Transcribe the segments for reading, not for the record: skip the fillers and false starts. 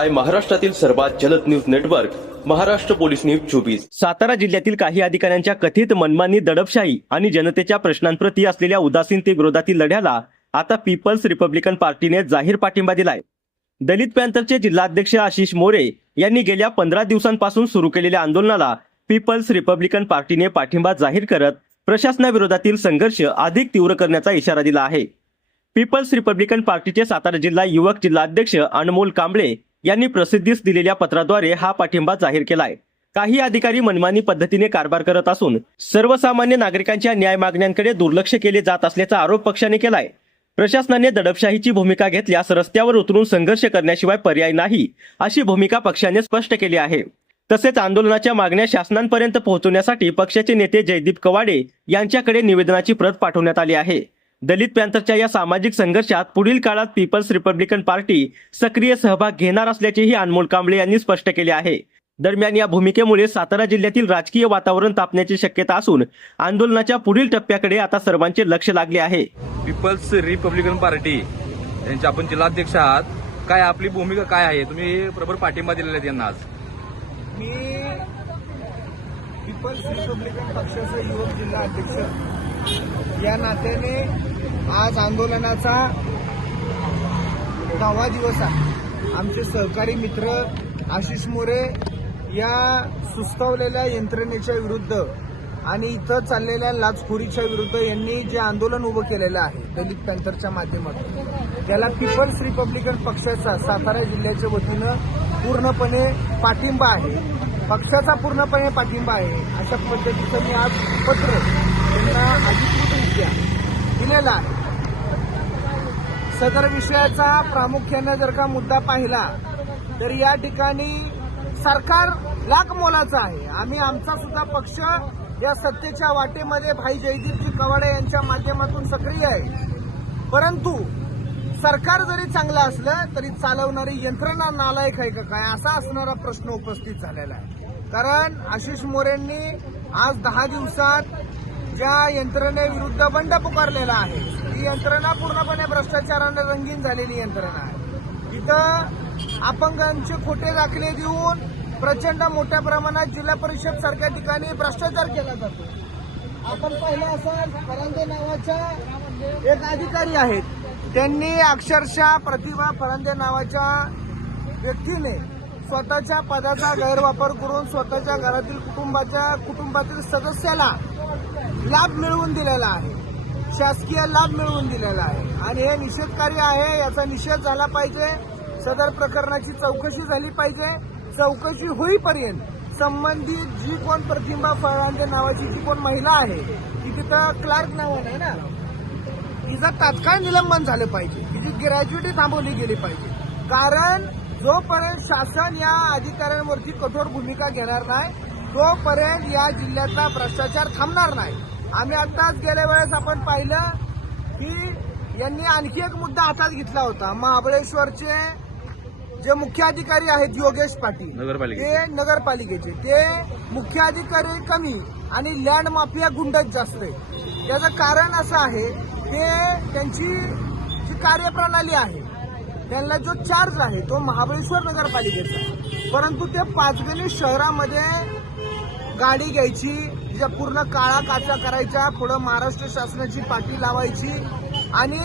पाहताय महाराष्ट्रातील सर्वात जलद news network Maharashtra police news 24। Satara जिल्ह्यातील काही अधिकाऱ्यांच्या कथित मनमानी दडपशाही आणि जनतेच्या प्रश्नांप्रती असलेल्या उदासीनतेविरोधातील लढ्याला आता पीपल्स रिपब्लिकन पार्टीने जाहीर पाठिंबा दिलाय। दलित पॅंथरचे जिल्हाध्यक्ष आशिष मोरे यांनी गेल्या 15 दिवसांपासून सुरू केलेल्या आंदोलनाला पीपल्स रिपब्लिकन पार्टीने पाठिंबा जाहीर करत प्रशासनाविरोधातील संघर्ष अधिक तीव्र करण्याचा इशारा दिला आहे। पीपल्स रिपब्लिकन पार्टीचे सातारा जिल्हा युवक जिल्हाध्यक्ष अनमोल कांबळे यांनी प्रसिद्धीस दिलेल्या पत्राद्वारे हा पाठिंबा जाहीर केलाय। काही अधिकारी मनमानी पद्धतीने कारभार करत असून सर्वसामान्य नागरिकांच्या न्याय मागण्यांकडे दुर्लक्ष केले जात असल्याचा आरोप पक्षाने केलाय। प्रशासनाने दडपशाहीची भूमिका घेतल्यास रस्त्यावर उतरून संघर्ष करण्याशिवाय पर्याय नाही अशी भूमिका पक्षाने स्पष्ट केली आहे। तसेच आंदोलनाच्या मागण्या शासनांपर्यंत पोहोचवण्यासाठी पक्षाचे नेते जयदीप कवाडे यांच्याकडे निवेदनाची प्रत पाठवण्यात आली आहे। दलित पॅंथरच्या या सामाजिक संघर्षात पुढील काळात पीपल्स रिपब्लिकन पार्टी सक्रिय सहभाग घेणार असल्याचेही अनमोल कांबळे यांनी स्पष्ट केले आहे। दरम्यान या भूमिकेमुळे सातारा जिल्ह्यातील राजकीय वातावरण तापण्याची शक्यता असून आंदोलनाच्या पुढील टप्प्याकडे आता सर्वांचे लक्ष लागले आहे। पीपल्स रिपब्लिकन पार्टी यांचे आपण जिल्हाध्यक्ष आहात, काय आपली भूमिका काय आहे? तुम्ही बरोबर पाठिंबा दिलेला आहे त्यांना आज। मी पीपल्स रिपब्लिकन पक्षाचा युवक जिल्हा अध्यक्ष या नात्याने आज आंदोलनाचा 10वा दिवस आहे। आमचे सहकारी मित्र आशिष मोरे या सुस्तावलेल्या यंत्रणेच्या विरुद्ध आणि इथं चाललेल्या लाचखोरीच्या विरुद्ध यांनी जे आंदोलन उभं केलेलं आहे दलित पॅंथरच्या माध्यमातून, त्याला पीपल्स रिपब्लिकन पक्षाचा सातारा जिल्ह्याच्या वतीनं पूर्णपणे पाठिंबा आहे, पक्षाचा पूर्णपणे पाठिंबा आहे। अशा पद्धतीचं मी आज पत्र त्यांना अधिकृतरित्या दिलेलं आहे। सदर विषयाचा प्रामुख्याने जर का मुद्दा पाहिला तर या ठिकाणी सरकार लाख मोलाचं आहे। आम्ही आमचा सुद्धा पक्ष या सत्तेच्या वाटेमध्ये भाई जयदीपजी कवाडे यांच्या माध्यमातून सक्रिय आहे, परंतु सरकार जरी चांगलं असलं तरी चालवणारी यंत्रणा नालायक आहे का काय असा असणारा प्रश्न उपस्थित झालेला आहे। कारण आशिष मोरेंनी आज 10 दिवसात ज्या यंत्रणेविरुद्ध बंड पुकारलेला आहे ही यंत्रणा पूर्णपणे भ्रष्टाचाराने रंगीन झालेली यंत्रणा आहे। इथं अपंगांचे खोटे दाखले देऊन प्रचंड मोठ्या प्रमाणात जिल्हा परिषद सारख्या ठिकाणी भ्रष्टाचार केला जातो। आपण पाहिलं असाल फरांदे नावाच्या एक अधिकारी आहेत, त्यांनी अक्षरशः प्रतिभा फरांदे नावाच्या व्यक्तीने स्वतःच्या पदाचा गैरवापर करून स्वतःच्या घरातील कुटुंबातील सदस्याला लाभ मिळवून दिलेला आहे, शासकीय लाभ मिळवून दिलेला आहे आणि हे निषेधकारी आहे। याचा निषेध झाला पाहिजे, सदर प्रकरणाची चौकशी झाली पाहिजे। चौकशी होईपर्यंत संबंधित जी कोण प्रतिभा फरांदे नावाची जी कोण महिला आहे ती तिथं क्लार्क नावानं आहे ना, तिचं तात्काळ निलंबन झालं पाहिजे, तिची ग्रॅज्युएटी थांबवली गेली पाहिजे। कारण जोपर्यंत शासन या अधिकाऱ्यांवरती कठोर भूमिका घेणार नाही तोपर्यंत या जिल्ह्यातला भ्रष्टाचार थांबणार नाही। आम्ही आताच गेल्या वेळेस आपण पाहिलं की यांनी आणखी एक मुद्दा हातात घेतला होता। महाबळेश्वरचे जे मुख्य अधिकारी आहेत योगेश पाटील, ते नगरपालिकेचे, ते मुख्य अधिकारी कमी आणि लँड माफिया गुंडच जास्त आहे। त्याचं कारण असं आहे ते त्यांची जी कार्यप्रणाली आहे, त्यांना जो चार्ज आहे तो महाबळेश्वर नगरपालिकेचा आहे, परंतु ते पाचगणी शहरामध्ये गाडी घ्यायची, ज्या पूर्ण काळा काचा करायच्या, पुढं महाराष्ट्र शासनाची पाटी लावायची आणि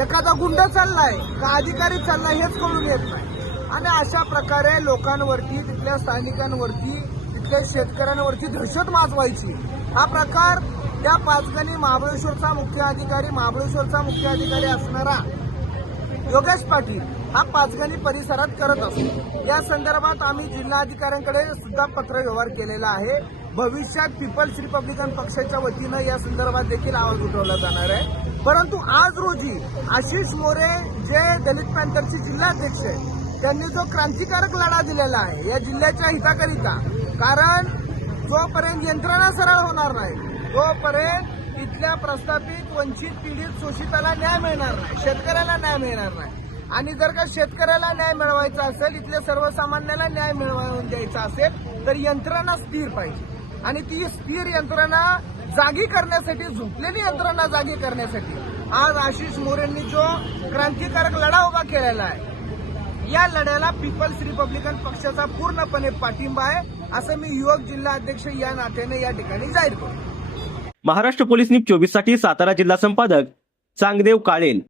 एखादा गुंड चाललाय का अधिकारी चाललाय हेच कळून येत नाही आणि अशा प्रकारे लोकांवरती, तिथल्या स्थानिकांवरती, तिथल्या शेतकऱ्यांवरती दहशत माजवायची। हा प्रकार त्या पाचगणी महाबळेश्वरचा मुख्य अधिकारी असणारा योगेश पाटील हा पाचगणी परिसरात करत असतो। या संदर्भात आम्ही जिल्हाधिकाऱ्यांकडे सुद्धा पत्र व्यवहार केलेला आहे। भविष्यात पीपल्स रिपब्लिकन पक्षाच्या वतीनं या संदर्भात देखील आवाज उठवला जाणार आहे। परंतु आज रोजी आशिष मोरे जे दलित पॅंथरचे जिल्हाध्यक्ष आहेत त्यांनी जो क्रांतिकारक लढा दिलेला आहे या जिल्ह्याच्या हिताकरिता, कारण जोपर्यंत यंत्रणा सरळ होणार नाही तोपर्यंत इथल्या प्रस्थापित, वंचित, पीडित, शोषिताला न्याय मिळणार नाही, शेतकऱ्याला न्याय मिळणार नाही। आणि जर का शेतकऱ्याला न्याय मिळवायचा असेल, इथल्या सर्वसामान्याला न्याय मिळवून द्यायचा असेल तर यंत्रणा स्थिर पाहिजे आणि ती स्थिर यंत्रणा जागी करण्यासाठी, झोपलेली यंत्रणा जागी करण्यासाठी आज आशिष मोरेंनी जो क्रांतिकारक लढा उभा केलेला आहे या लढ्याला पीपल्स रिपब्लिकन पक्षाचा पूर्णपणे पाठिंबा आहे, असं मी युवक जिल्हा अध्यक्ष या नात्याने या ठिकाणी जाहीर करतो. महाराष्ट्र पोलीस न्यूज 24 साठी सातारा जिल्हा संपादक चांगदेव काळेल.